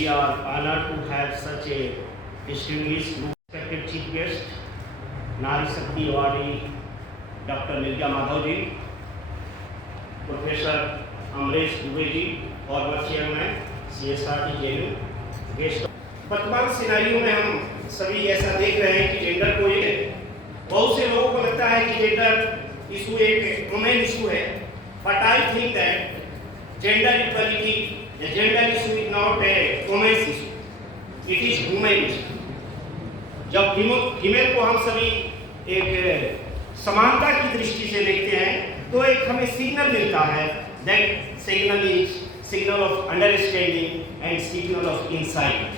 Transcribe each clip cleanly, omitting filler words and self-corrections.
we are honored to have such a distinguished, respected chief guest, Nari Shakti Awardee Dr. Nirja Madhav ji, Professor Amresh Dubey ji, former chairman CSRT JNU, guest. वर्तमान सिनारियों में हम सभी ऐसा देख रहे हैं कि जेंडर को बहुत से लोगों को लगता है कि जेंडर इशू एक वुमेन इशू है, but I think that gender equality gender issue is not a women's issue, it is human issue. जब फीमेल को हम सभी एक समानता की दृष्टि से देखते हैं तो एक हमें सिग्नल मिलता है, that signal is signal of understanding and signal of insight.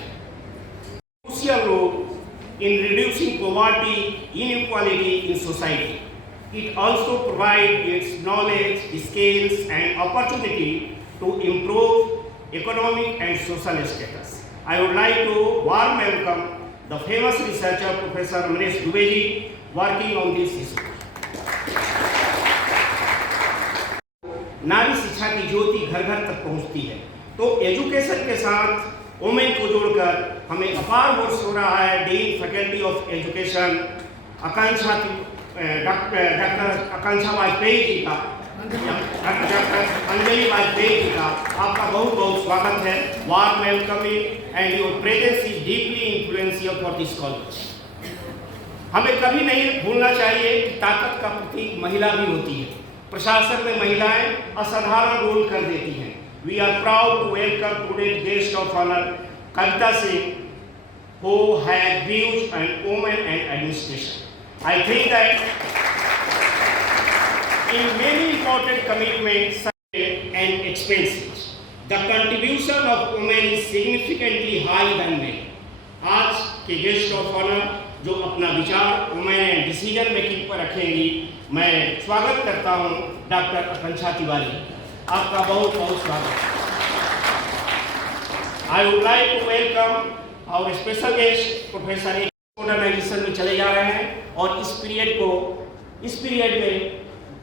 Crucial role in reducing poverty, inequality in society. It also provides its knowledge, skills and opportunity to improve economic and social status. I would like to warm welcome the famous researcher Professor Amresh Dubey ji working on this issue. नारी शिक्षा की ज्योति घर घर तक पहुंचती है, तो education के साथ वुमेन को जोड़कर हमें अपार वर्ष हो रहा है। Dean faculty of education doctor Akanksha Vajpayee ji का, डॉक्टर अंजलि वाजपेयी जी का आपका बहुत बहुत स्वागत है। Warm welcoming and your presence is deeply influential for this college. हमें कभी नहीं भूलना चाहिए कि ताकत का प्रतीक महिला भी होती है। प्रशासन में महिलाएं असाधारण रोल कर देती हैं। We are proud to welcome today's guest of honour Kavita Singh, who has views on women and administration. I think that in many important commitments and expenses, the contribution of women is significantly higher than men. आज के guest of honour जो अपना विचार women and decision making पर रखेंगी, मैं स्वागत करता हूं डॉक्टर आकांक्षा तिवारी। आपका बहुत बहुत स्वागत। I would like to welcome our special guest professor. Modernisation में चले जा रहे हैं और इस पीरियड में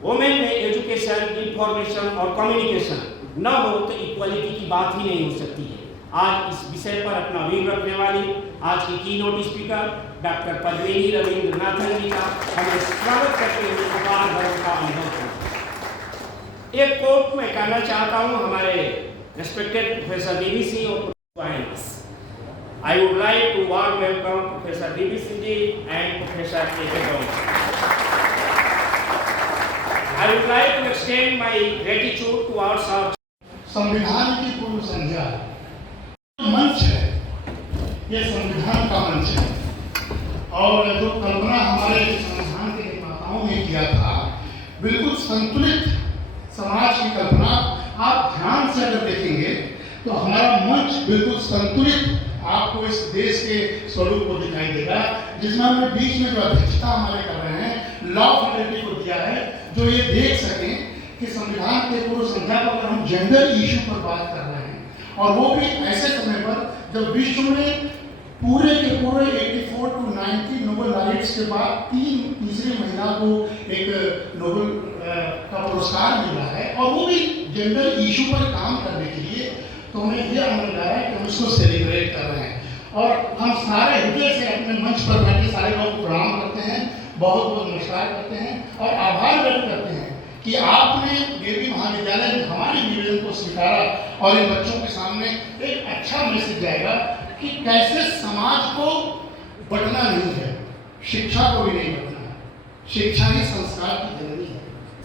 वुमेन में एजुकेशन, इंफॉर्मेशन और कम्युनिकेशन न हो तो इक्वालिटी की बात ही नहीं हो सकती है। आज इस विषय पर अपना व्यू रखने वाली आज की कीनोट स्पीकर डॉक्टर पद्मिनी रविंद्रनाथन जी का हमें स्वागत करते हुए अपार गर्व का अनुभव करते। एक कोट में कहना चाहता हूं हमारे रेस्पेक्टेड प्रोफेसर डीवी सिंह और I would like to warm welcome professor DV Singh ji and professor A K. Gaur. I would like to extend my gratitude towards our संविधान की पूर्व संध्या मंच है, ये संविधान का मंच है और जो कल्पना हमारे संविधान के निर्माताओं ने किया था, बिल्कुल संतुलित समाज की कल्पना। आप ध्यान से अगर देखेंगे तो हमारा मंच बिल्कुल संतुलित आपको इस देश के स्वरूप को दिखाई देगा, जिसमें हमने बीच में जो अध्यक्षता हमारे कर रहे हैं लॉ फैकल्टी को दिया है, जो ये देख सकें कि संविधान के पूर्व संध्या पर हम जेंडर इशू पर बात कर रहे हैं और वो भी ऐसे समय पर जब विश्व में पूरे के पूरे 84 to 90 नोबेल लाइट्स के बाद तीसरी महिला को एक नोबेल का पुरस्कार मिला है और वो भी जेंडर इशू पर काम करने के लिए। तो हमें ये आनंद आ रहा है कि हम इसको सेलिब्रेट कर रहे हैं और हम सारे हृदय से अपने मंच पर बैठे सारे लोग को प्रणाम करते हैं, बहुत बहुत नमस्कार करते हैं और आभार व्यक्त करते हैं कि आपने देवी महाविद्यालय में हमारे निवेदन को स्वीकारा और इन बच्चों के सामने एक अच्छा मैसेज जाएगा कि कैसे समाज को बंटना नहीं है, शिक्षा को भी नहीं बंटना है। शिक्षा ही संस्कार की जननी है।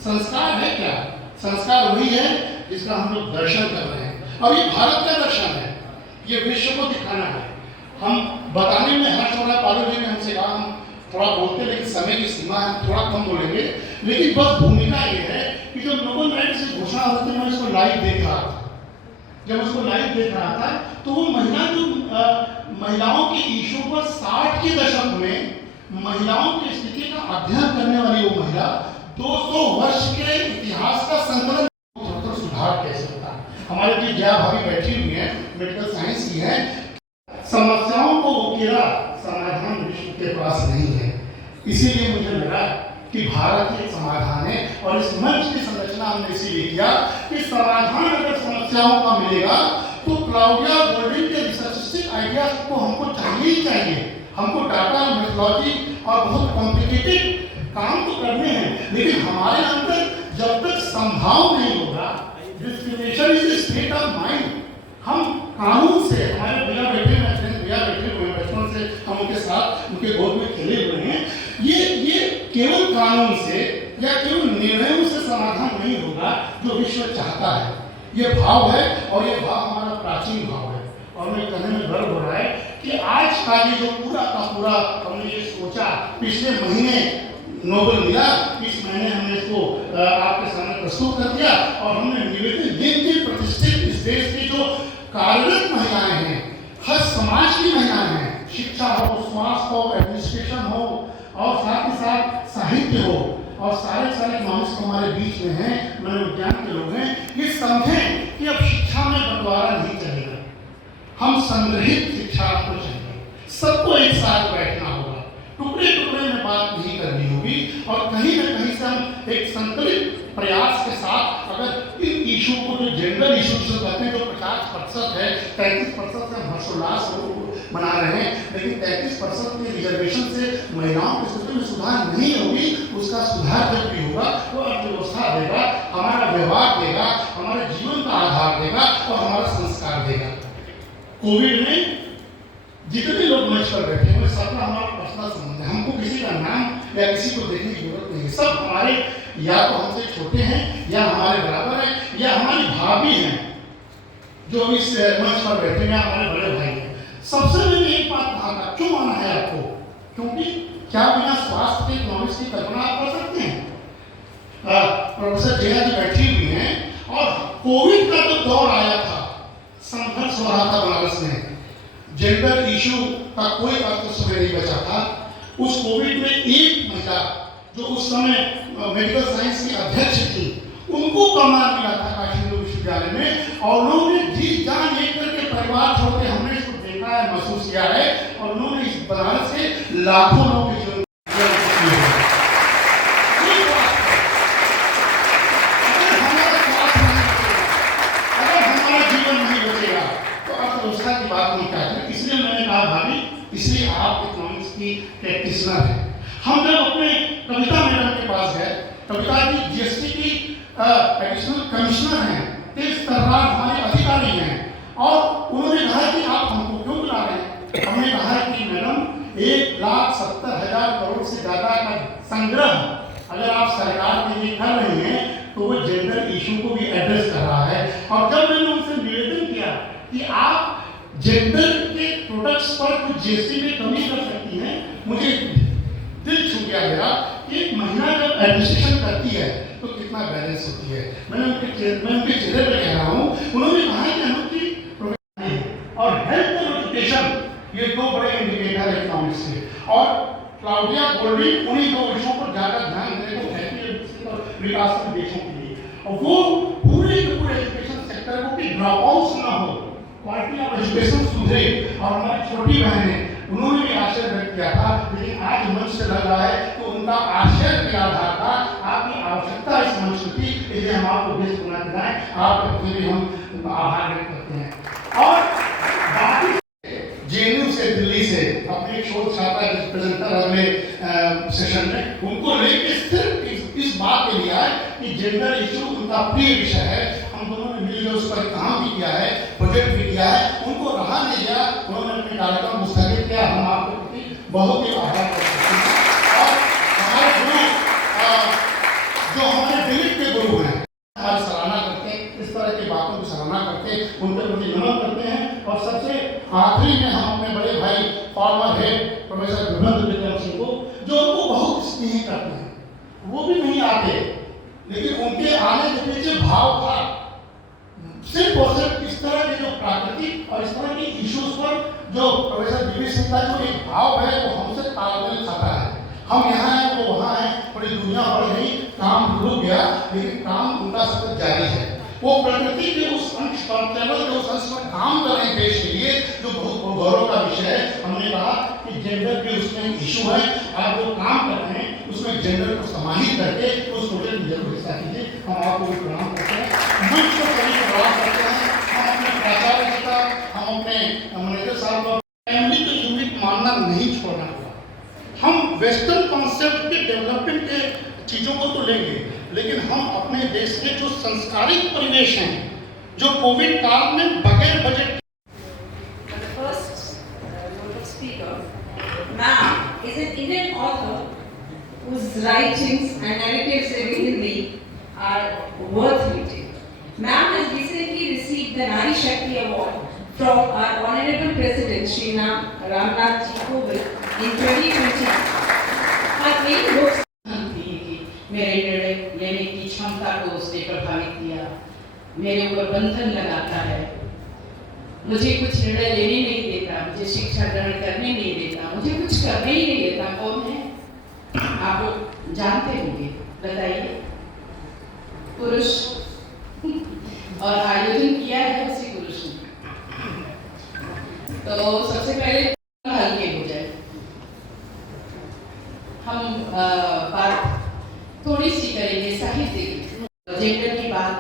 संस्कार है क्या? संस्कार वही है जिसका हम लोग दर्शन कर रहे हैं और ये भारत का दर्शन है, ये विश्व को दिखाना है। हम बताने में हर्ष हो रहा है, पालू जी ने हमसे कहा हम थोड़ा बोलते लेकिन समय की सीमा है, थोड़ा कम बोलेंगे, लेकिन बस भूमिका ये है कि जब नोबेल प्राइज से घोषणा होती है, मैं इसको लाइव देख रहा था। जब उसको लाइव देख रहा था तो वो महिला जो महिलाओं के इशू पर 60 के दशक में महिलाओं की स्थिति का अध्ययन करने वाली वो महिला 200 वर्ष के इतिहास का संकलन सुधार कैसे होता है। हमारे जो जया भाभी बैठी हुई है, मेडिकल साइंस की है, समस्याओं को उकेला समाधान विश्व के पास नहीं है। इसीलिए मुझे लगा कि भारत एक समाधान है और इस मंच की संरचना हमने इसीलिए किया कि समाधान अगर समस्याओं का मिलेगा तो क्लाउडिया गोल्डिन के रिसर्चिस्टिक आइडियाज को हमको चाहिए ही चाहिए। हमको डाटा मेथोलॉजी और बहुत कॉम्प्लिकेटेड काम तो करने हैं, लेकिन हमारे अंदर जब तक संभाव नहीं होगा, discrimination is the state of mind. हम कानून से, हमारे भैया बैठे हुए बचपन से हम उनके साथ उनके गोद में खेले हुए हैं, ये केवल कानून से या केवल निर्णयों से समाधान नहीं होगा जो विश्व चाहता है। ये भाव है और ये भाव हमारा प्राचीन भाव है। और मैं कहने में गर्व हो रहा है कि आज का ये जो पूरा का पूरा हमने ये सोचा, पिछले महीने नोबेल मिला, इस महीने हमने इसको आपके सामने प्रस्तुत कर दिया और हमने निवेदन जिन प्रतिष्ठित इस देश की जो कार्यरत महिलाएं हैं, हर समाज की महिलाएं हैं, शिक्षा हो, स्वास्थ्य हो, एडमिनिस्ट्रेशन हो और साथ ही साथ साहित्य हो और सारे मानुष हमारे बीच में हैं, मनोविज्ञान के लोग हैं, ये समझें कि अब शिक्षा में बंटवारा नहीं चलेगा। हम संग्रहित शिक्षा को चाहिए, सबको एक साथ बैठना होगा, टुकड़े टुकड़े में बात नहीं करनी होगी और कहीं न कहीं से हम एक संकलित प्रयास के साथ अगर इन इशू को, जो जेंडर इशू से कहते हैं, जो 50% है, 33% से हम हर्षोल्लास मना रहे हैं, लेकिन 33% के रिजर्वेशन से महिलाओं की स्थिति में सुधार नहीं होगी। उसका सुधार जब भी होगा वो अर्थव्यवस्था देगा, हमारा व्यवहार देगा, हमारे जीवन का आधार देगा और हमारा संस्कार देगा। कोविड में जितने लोग मंच पर बैठे हुए, सबका हमारा पर्सनल संबंध है, हमको किसी का नाम या किसी को देखने की जरूरत नहीं है। सब हमारे या तो हमसे छोटे हैं या हमारे बराबर हैं या हमारी भाभी हैं जो इस मंच पर बैठे हैं, हमारे बड़े भाई हैं। सबसे मैंने एक बात कहा था, क्यों माना है आपको? क्योंकि क्या बिना स्वास्थ्य के इकोनॉमिक्स की कल्पना आप कर सकते हैं? प्रोफेसर जया जी बैठी हुई हैं और कोविड का जो दौर आया था, संघर्ष हो रहा था बनारस में, जेंडर इशू का कोई अर्थ उसमें नहीं बचा था। उस कोविड में एक महिला जो उस समय मेडिकल साइंस की अध्यक्ष थी, उनको कमान मिला था काशी हिंदू विश्वविद्यालय में और उन्होंने जी जान एक करके परिवार छोड़ के, हमने इसको देखा है, महसूस किया है और उन्होंने इस बनारस से लाखों लोगों की जीवन की बात नहीं करते। इसलिए मैंने कहा भाभी, इसलिए आप इकोनॉमिक्स की प्रैक्टिशनर हैं। हम जब अपने कविता मैडम के पास गए, कविता जी जीएसटी की एडिशनल कमिश्नर हैं, तेज तर्रार हमारे अधिकारी हैं और उन्होंने कहा कि आप हमको क्यों बुला रहे हैं? हमने कहा कि मैडम 1,70,000 करोड़ से ज़्यादा का संग्रह अगर आप सरकार के लिए कर रहे हैं तो वो जेंडर इशू को भी एड्रेस कर रहा है। और जब मैंने उनसे निवेदन किया कि आप जेंडर के प्रोडक्ट्स पर कुछ जीएसटी में कमी कर सकती हैं, मुझे दिल छू गया मेरा कि एक महिला जब एडमिनिस्ट्रेशन करती है तो कितना बैलेंस होती है। मैं उनके चेहरे पर कह रहा हूँ, उन्होंने कहा कि हमारी प्रोफेशन और हेल्थ और एजुकेशन ये दो बड़े इंडिकेटर है इकोनॉमिक्स के, और क्लाउडिया गोल्डिन उन्हीं दो विषयों पर ज़्यादा ध्यान देने को कहती है और विकासशील देशों के लिए, और वो पूरे के पूरे एजुकेशन सेक्टर को कि ड्रॉप आउट्स ना हो, क्वालिटी ऑफ एजुकेशन सुधरे। और हमारी छोटी बहनें, उन्होंने भी आशय व्यक्त किया था, लेकिन आज मंच से लग रहा है तो उनका आशय के आधार था, आपकी आवश्यकता इस मंच की, इसलिए हम आपको गेस्ट बना के लाए, आपके प्रति भी हम आभार व्यक्त करते हैं। और बाकी जेएनयू से, दिल्ली से अपने शोध छात्रा रिप्रेजेंटर अगले सेशन में, उनको लेके सिर्फ इस बात के लिए आए कि जेंडर इशू उनका प्रिय विषय है। हम दोनों ने मिलकर उस पर काम भी किया है, प्रोजेक्ट भी किया है, उनको रहा नहीं गया, उन्होंने अपने कार्यक्रम को स्थगित किया। हम आपके प्रति बहुत ही आभार करते हैं। और हमारे गुरु जो हमारे दिलीप के गुरु हैं, हमारी सराहना करते हैं, इस तरह की बातों की सराहना करते हैं, उनके प्रति नमन करते हैं। और सबसे आखिरी में हम अपने बड़े भाई former head professor Vibhendra Vikram Singh को, जो उनको बहुत स्नेह करते हैं, वो भी नहीं आते, लेकिन उनके आने के पीछे भाव था, सिर्फ और सिर्फ इस तरह के जो प्राकृतिक और इस तरह के इश्यूज पर जो प्रोफेसर बीपी सिंह का जो एक भाव है वो हमसे तालमेल खाता है। हम यहाँ हैं, वो वहाँ हैं, पूरी दुनिया बढ़ गई, काम रुक गया, लेकिन काम उनका सतत जारी है। वो प्रकृति के उस अंश पर, केवल के उस अंश पर काम कर रहे हैं देश के लिए, जो बहुत गौरव का विषय है। हमने कहा कि जेंडर के उसमें इशू है, आप जो काम कर रहे हैं उसमें जेंडर को समाहित करके उस प्रोजेक्ट में जरूर हिस्सा कीजिए। हम आपको प्रणाम करते हैं, मंच को सभी प्रणाम करते हैं। हम अपने प्राचार्य जी का अपने मैनेजर साहब को फैमिली को यूनिट मानना नहीं छोड़ना होगा। हम वेस्टर्न कॉन्सेप्ट के डेवलपमेंट के चीज़ों को तो लेंगे, लेकिन हम अपने देश के जो संस्कारिक परिवेश हैं, जो कोविड काल में बगैर budget Ma'am is an Indian author whose writings and narratives in Hindi are worth reading. Ma'am has recently received the Nari Shakti Award from our Honorable President Shri Ramnath Kovind in 2020. Her main books मेरे निर्णय लेने की क्षमता को उसने प्रभावित किया, मेरे ऊपर बंधन लगाता है, मुझे कुछ निर्णय लेने नहीं देता, मुझे शिक्षा ग्रहण करने नहीं देता, मुझे कुछ करने ही नहीं देता। कौन है? आप लोग जानते होंगे, बताइए। पुरुष। और आयोजन किया है उसी पुरुष ने। तो सबसे पहले हल्के हो जाए। हम बात थोड़ी सी करेंगे साहित्य की। जेंडर की बात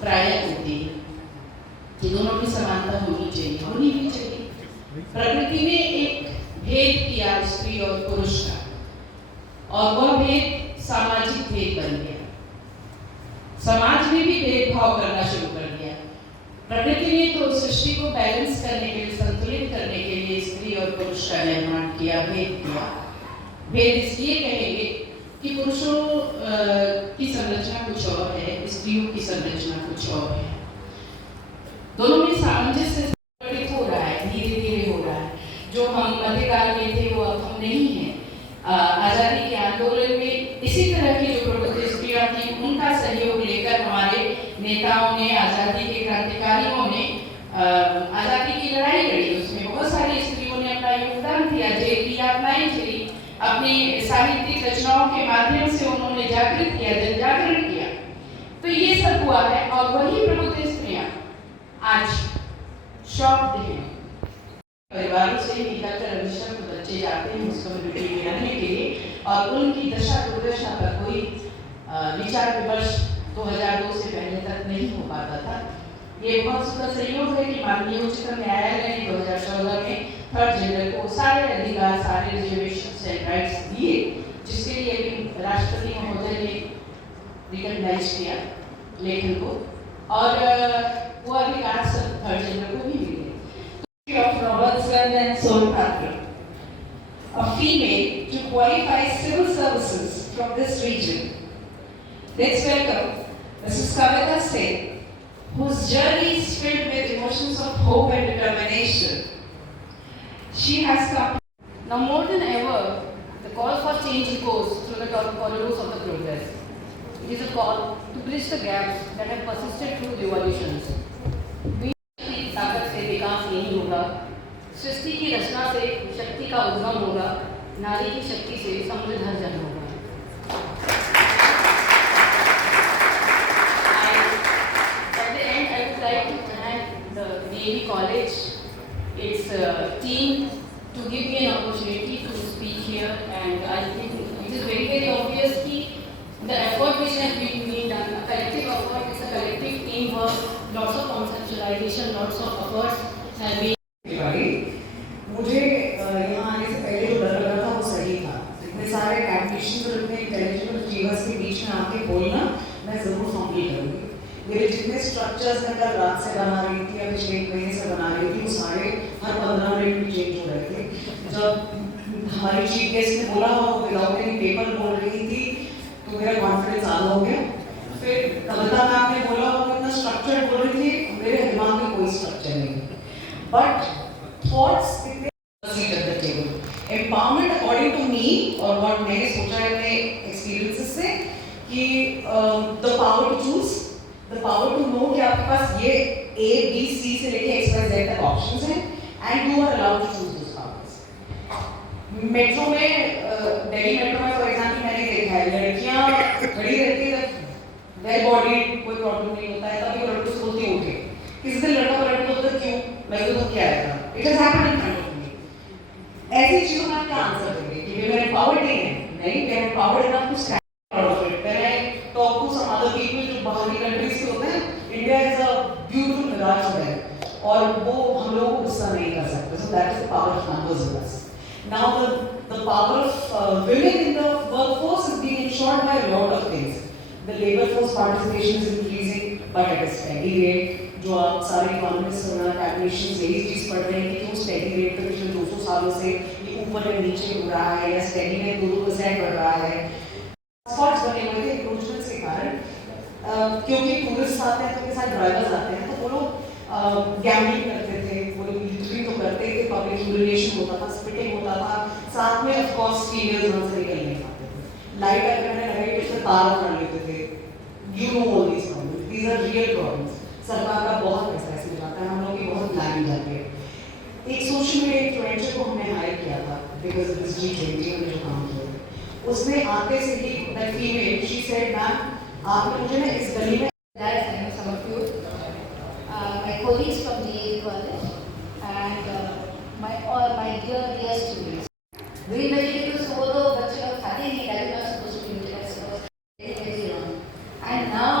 प्रायः होती है कि दोनों की समानता होनी चाहिए, होनी भी चाहिए। प्रकृति में एक भेद किया स्त्री और पुरुष का, और वह भेद सामाजिक भेद बन गया। समाज में भी भेदभाव करना शुरू कर दिया। प्रकृति ने तो सृष्टि को बैलेंस करने के लिए, संतुलित करने के लिए स्त्री और पुरुष का निर्माण किया, भेद किया। भेद इसलिए कहेंगे कि पुरुषों की संरचना कुछ और है, स्त्रियों की संरचना कुछ और है। दोनों में सामंजस्य प्रकटित हो रहा है, धीरे धीरे हो रहा है। जो हम मध्यकाल में थे वो अब हम नहीं हैं। आज़ादी के आंदोलन में इसी तरह की जो प्रबुद्ध स्त्रियां थी, उनका सहयोग लेकर हमारे नेताओं ने, आज़ादी के क्रांतिकारियों ने आज़ादी की लड़ाई लड़ी। उसमें बहुत सारी स्त्रियों ने अपना योगदान दिया, जेल की यातनाएं झेली, अपनी साहित्यिक रचनाओं के माध्यम से उन्होंने जागृत किया, जन जागरण किया। तो ये सब हुआ है, और वही प्रबुद्ध स्त्रियां आज शॉक्ड हैं। परिवारों से निकलकर अभिषेक बच्चे जाते हैं उस कम्युनिटी में रहने के लिए, और उनकी दशा दुर्दशा पर कोई विचार विमर्श 2002 से पहले तक नहीं हो पाता था। ये बहुत सुंदर संयोग है कि माननीय उच्चतम न्यायालय ने 2014 में थर्ड जेंडर को सारे अधिकार, सारे रिजर्वेशन एंड राइट्स दिए, जिसके लिए राष्ट्रपति महोदय ने रिकॉग्नाइज किया लेखन को, और वो अधिकार सब थर्ड जेंडर को भी मिले। of Robertson and Solpatra, a female to qualify civil services from this region. Let's welcome Mrs. Kavita Singh, whose journey is filled with emotions of hope and determination. She has come. Now more than ever, the call for change goes through the corridors of the progress. It is a call to bridge the gaps that have persisted through revolutions. ताकत से विकास नहीं होगा, सृष्टि की रचना से शक्ति का उद्गम होगा, नारी की शक्ति से समृद्ध जन होगा। At the end, I would like to thank the DAV College, its team, to give me an opportunity to speak here, and I think it is very, very obvious that the effort which has been done, a collective effort, it's a collective teamwork, lots of conceptualization, lots of efforts have been. मुझे यहाँ आने से पहले जो डर लगा था वो सही था। इतने सारे कैंपिशन और इतने इंटेलिजेंट अचीवर्स के बीच में आके बोलना मैं जरूर फॉर्मली करूँगी। मेरे जितने स्ट्रक्चर्स मैं कल रात से बना रही थी या पिछले 1 महीने से बना रही थी, वो सारे हर 15 मिनट में चेंज हो रहे थे। जब हमारी चीफ गेस्ट ने बोला वो विदाउट एनी पेपर बोल रही थी, तो मेरा कॉन्फिडेंस आधा हो गया। फिर कविता मैम ने बोला वो इतना स्ट्रक्चर बोल रही थी, मेरे दिमाग में कोई स्ट्रक्चर नहीं, बट थॉट्स इतने seat at the table. Empowerment according to me, और व्हाट मैंने सोचा है अपने एक्सपीरियंसेस से, कि the power to choose, the power to know कि आपके पास ये A, B, C से लेके X, Y, Z तक ऑप्शंस हैं, and you are allowed to choose those powers. Metro में, दिल्ली मेट्रो में फॉर एग्जांपल मैंने देखा है लड़कियां खड़ी रहती है, वेल बॉडीड, कोई प्रॉब्लम नहीं होता है, तभी वो लड़कों सोते उठे, किसी दिन लड़का पलट तो होता क्यों, मैं तो क्या आएगा, it has happened in front of me. ऐसी चीजों में आप क्या आंसर देंगे कि वी आर एम्पावर्ड नहीं, we are empowered enough to stand out of it. When I talk to some other people जो बाहरी कंट्रीज से होते हैं, India is a beautiful mirage for them. और वो हम लोगों को गुस्सा नहीं कर सकते. So that is the power of numbers with us. Now the power of women in the workforce is being ensured by a lot of things. The labor force participation is increasing, but at a steady rate. जो आप सारे economics और calculations यही चीज़ पढ़ रहे हैं कि क्यों स्टेडी रेट पे पिछले 200 सालों से ये ऊपर या नीचे हो रहा है या स्टेडी में 2% बढ़ रहा है. स्पॉट्स बने हुए थे इंक्रोचमेंट्स के कारण, क्योंकि टूरिस्ट आते हैं तो उनके साथ ड्राइवर्स आते हैं, तो वो लोग गैम्बलिंग करते थे, वो लोग लिटरिंग तो करते थे, पब्लिक यूरिनेशन होता था, स्पिटिंग होता था, साथ में ऑफ कोर्स फीमेल्स वहाँ से निकल नहीं पाते थे. लाइट अगर मैंने लगाई तो उसमें तार उखाड़ लेते थे. You know all these problems, these are real problems. सरकार का बहुत पैसा इसमें जाता है, हम लोग की बहुत लाइन जाती है. एक सोशल मीडिया इन्फ्लुएंसर को हमने हायर किया था बिकॉज ऑफ दिस G20 में जो काम किया, उसमें आते से ही that female she said ma'am आपने मुझे ना इस गली में that I know some of you, my colleagues from DA College, and my dear students. Green vegetables वो तो बच्चे लोग खाते नहीं, that is not supposed to be intellectual, very wrong. And now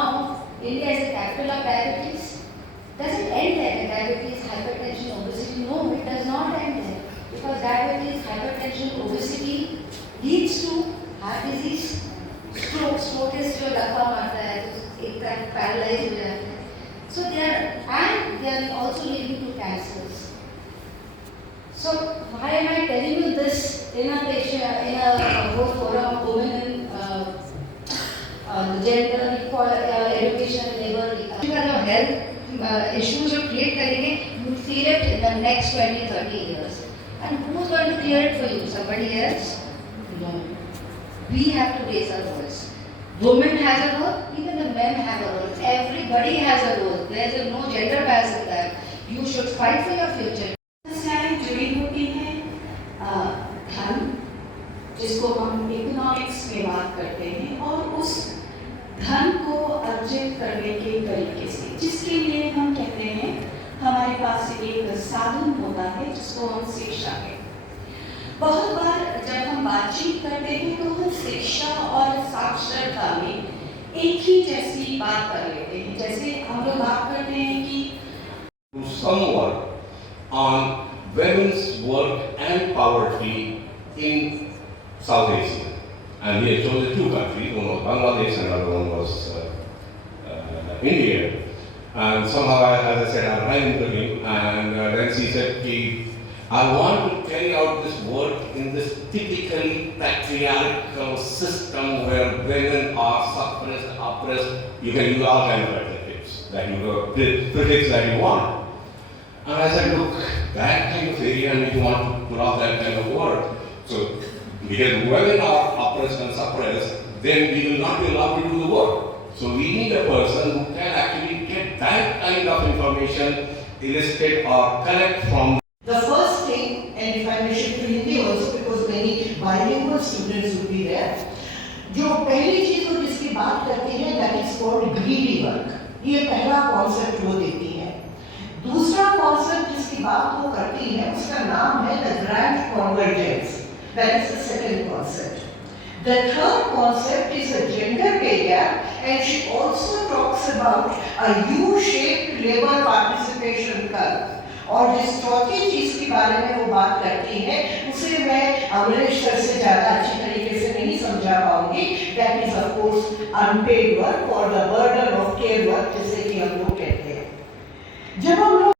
India is the capital of diabetes. Does it end there? Diabetes, hypertension, obesity? No, it does not end there. Because diabetes, hypertension, obesity leads to heart disease, stroke is जो लकवा मारता है, तो एक तरह paralyse हो जाता है. So they are also leading to cancers. So why am I telling you this in a whole forum of women in gender equality, education, labor, health issues जो create करेंगे, you feel it in the next 20-30 years. And who's going to clear it for you? Somebody else? No. We have to raise our voice. Women has a role, even the men have a role. Everybody has a role. There is no gender bias in that. You should fight for your future. समस्याएं जुड़ी होती हैं धन, जिसको हम economics में बात करते हैं, और उस धन को अर्जित करने के तरीके से, जिसके लिए हम कहते हैं हमारे पास एक साधन होता है जिसको हम शिक्षा कहते हैं. बहुत बार जब हम बातचीत करते हैं तो हम शिक्षा और साक्षरता में एक ही जैसी बात कर लेते हैं. जैसे हम लोग बात करते हैं कि some work on women's work and poverty in South Asia. And we have chosen two countries, one was Bangladesh and another one was India. And somehow, as I said, I ran into him, and then she said, I want to carry out this work in this typically patriarchal system where women are suppressed, oppressed. You can use all kinds of adjectives that prefix that you want. And I said, look, that kind of area, and you want to put off that kind of work. So, because women are oppressed and suppressed, then we will not be allowed to do the work. So we need a person who can actually get that kind of information, illustrate or collect from. The first thing, and if I may shift to Hindi also because many bilingual students would be there, जो पहली चीज वो जिसकी बात करती है that is called greedy work. ये पहला कॉन्सेप्ट वो देती है. दूसरा कॉन्सेप्ट जिसकी बात वो करती है उसका नाम है the grand convergence. That is the second concept. The third concept is a gender pay gap, and she also talks about a U-shaped labor participation curve. और जिस चौथी चीज के बारे में वो बात करती है उसे मैं अमरीश सर से ज़्यादा अच्छी तरीके से नहीं समझा पाऊंगी. That is of course unpaid work or the burden of care work जैसे कि हम लोग कहते हैं. जब हम लोग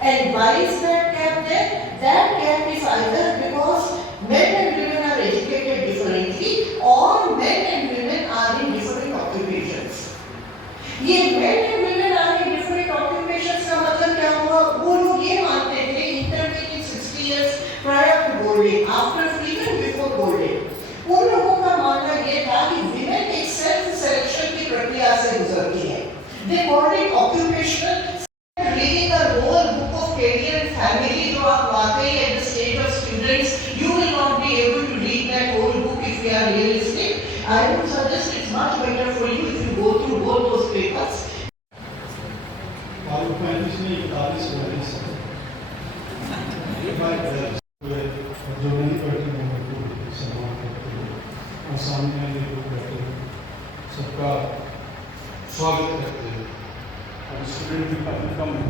and why is that gap there? That gap is either because men and women are educated differently or men and women are in different occupations. ये men and women are in different occupations का मतलब क्या हुआ? वो लोग ये मानते थे intervening 60 years prior to Golden, after freedom, before Golden. उन लोगों का मानना ये था कि women एक self selection की प्रक्रिया से गुजरती है. They called it occupational. Reading the whole book of career and family जो आप वाकई at the stage of students, you will not be able to read that whole book if you are realistic. I would suggest it's much better for you if you go through both those papers. और 35 में 41 हो रही है जो नहीं पढ़ते हैं उनको सम्मान करते हैं और सामने वाले लोग बैठे हैं सबका स्वागत करते हैं. और स्टूडेंट भी काफ़ी कम है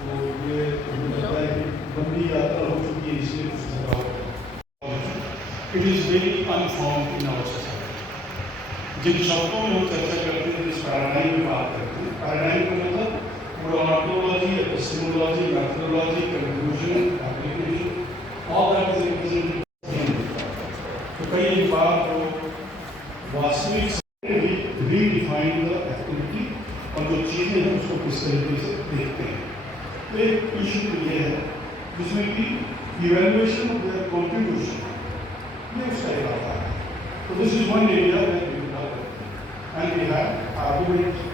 तो ये मुझे लगता है कि लंबी यात्रा हो चुकी है, इसलिए कुछ थकावट है। It is very uniform in our society. जिन शब्दों में हम चर्चा करते हैं, जिस पैराडाइम में बात करते हैं, पैराडाइम का मतलब ontology, epistemology, methodology, conclusion, application, all that is represented. तो कई बार जो वास्तविक रीडिफाइन द एक्टिविटी और जो चीज़ें हैं उसको किस तरीके से देखते हैं। तो एक इशू तो ये है जिसमें कि इवेल्युएशन ऑफ देयर कॉन्ट्रीब्यूशन, ये उसका इरादा है। तो this is one area and we have argument.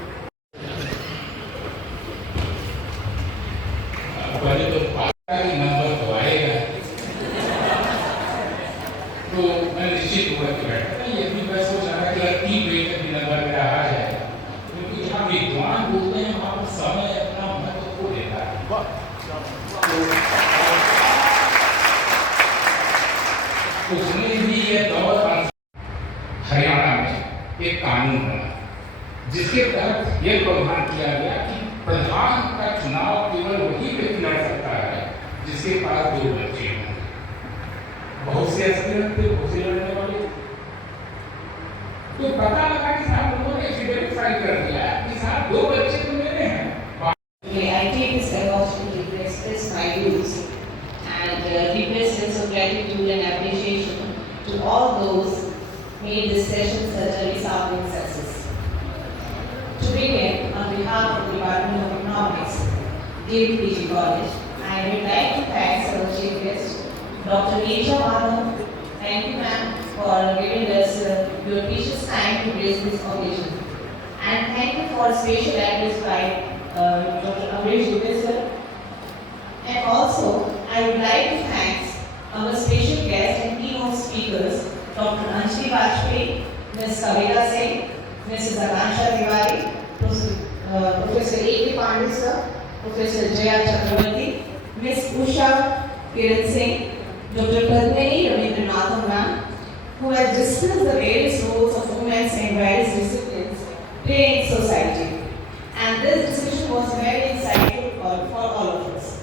पहले तो नंबर तो आएगा, तो मैं निश्चित हुआ कि बैठा नहीं, अभी मैं सोच रहा था कि 3 बजे तक भी नंबर मेरा आ जाए, क्योंकि जहाँ विद्वान बोलते हैं वहाँ पर समय अपना महत्व खो देता है। उसमें भी ये दौर हरियाणा में एक कानून बना जिसके तहत यह प्रावधान किया गया कि प्रधान का चुनाव केवल वही व्यक्ति लड़ सकता है जिसके पास 2 बच्चे हों। बहुत से एस्पिरेंट थे, बहुत से लड़ने वाले, तो पता लगा कि साहब लोगों ने वेरीफाई कर दिया कि साहब 2 बच्चे तो मेरे हैं। I take this opportunity to express my views and deepest sense of gratitude and appreciation to all those made this session such a resounding success. To begin, on behalf of the Department of Economics, Devi PG College, I would like to thank our chief guest, Dr. Nisha Madhav. Thank you, ma'am, for giving us your precious time to grace this occasion. And thank you for special address by Dr. Amrish Dubey, sir. And also, I would like to thank our special guests and keynote speakers, Dr. Anshli Vajpayee, Ms. Kavita Singh, Mrs. Akansha Tiwari, Professor A.K. Pandey, sir, Professor Jaya Chakravarti, Ms. Usha Kiran Singh, Dr. Padmini Rabindranathan ma'am, who has discussed the various roles of women in various disciplines play in society. And this discussion was very insightful for all of us.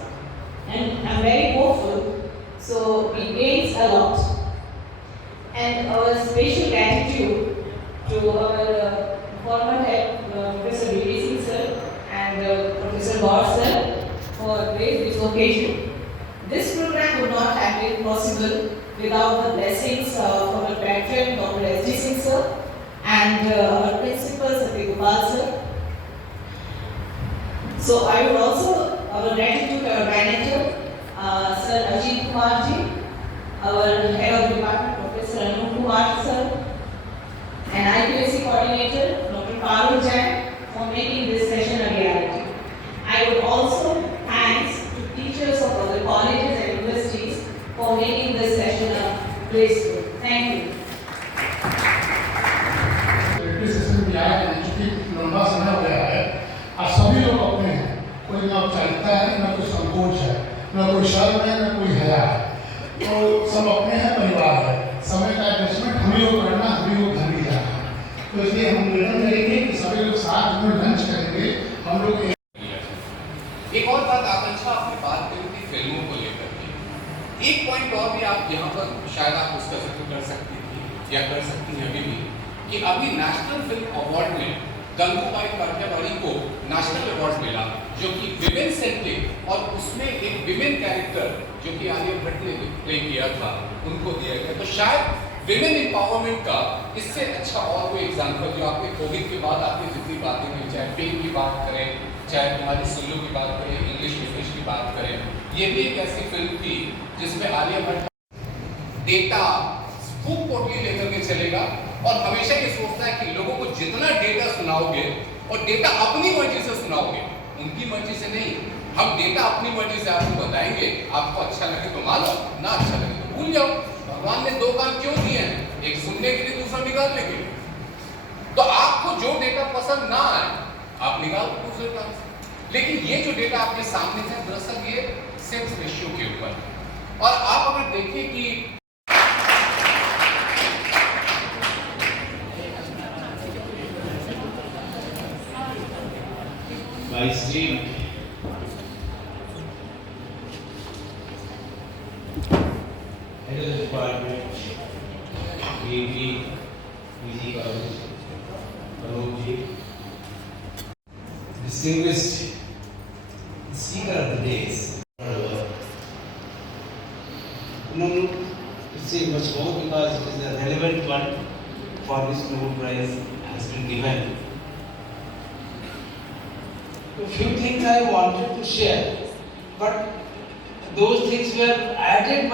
And I'm very hopeful, so we gained a lot. And our special gratitude to our former head, Professor B.D. Singh sir and Professor Gaur sir for this occasion. This program would not have been possible without the blessings of our patron, Dr. S.D. Singh sir, and our principal, Satya Gopal sir. So I would also, our gratitude to our manager, Sir Ajit Kumar ji, our head of department, Professor Anu Kumar sir, and IPSC coordinator, Dr. Parul Jain, for making this session a reality. I would also thanks to teachers of other colleges and universities for making this session a graceful. Thank you. लंबा समय हो गया है, आज सभी लोग अपने हैं, कोई ना चलता है, ना कोई संकोच है, ना कोई शर्म है, ना कोई हया है, तो सब अपने हैं, परिवार है। समय का एडजस्टमेंट हम ही को करना, हम ही को घर भी जाना है। तो इसलिए हम निर्णय लेंगे कि सभी लोग साथ में लंच करेंगे। हम लोग एक और बात आकांक्षा, आपने बात करी थी फिल्मों को लेकर के, एक पॉइंट और भी आप यहाँ पर शायद आप उसका जिक्र कर सकती थी या कर सकती हैं अभी भी, कि अभी नेशनल फिल्म अवार्ड में गंगूबाई काठियावाड़ी को नेशनल अवार्ड मिला, जो कि विमेन सेंट्रिक, और उसमें एक विमेन कैरेक्टर जो कि आलिया भट्ट ने प्ले किया था उनको दिया गया। तो शायद विमेन एम्पावरमेंट का इससे अच्छा और कोई एग्जाम्पल, जो आपके कोविड के बाद आपने जितनी बातें की, चाहे फिल्म की बात करें, चाहे हमारी सिल्लू की बात करें, इंग्लिश की बात करें, ये भी एक ऐसी फिल्म थी जिसमें आलिया भट्ट डेटा खूब पोटली लेकर के चलेगा और हमेशा ये सोचता है कि लोगों को जितना डेटा सुनाओगे और डेटा अपनी मर्जी से सुनाओगे, उनकी मर्जी से नहीं, हम डेटा अपनी मर्जी से आपको बताएंगे, आपको अच्छा लगे तो मानो, ना अच्छा लगे तो भूल जाओ। भगवान ने 2 काम क्यों दिए हैं, एक सुनने के लिए, दूसरा निकालने के लिए। तो आपको जो डेटा पसंद ना आए आप निकाल दो दूसरे काम से, लेकिन ये जो डेटा आपके सामने है दरअसल ये सेक्स रेशियो के ऊपर, और आप अगर देखिए कि vice ji, Medical Department, DAV, PG College, Karoji. Distinguished speaker of the days. No need to say much more because it is a relevant one for which Nobel Prize has been given. A few things I wanted to share, but those things were added by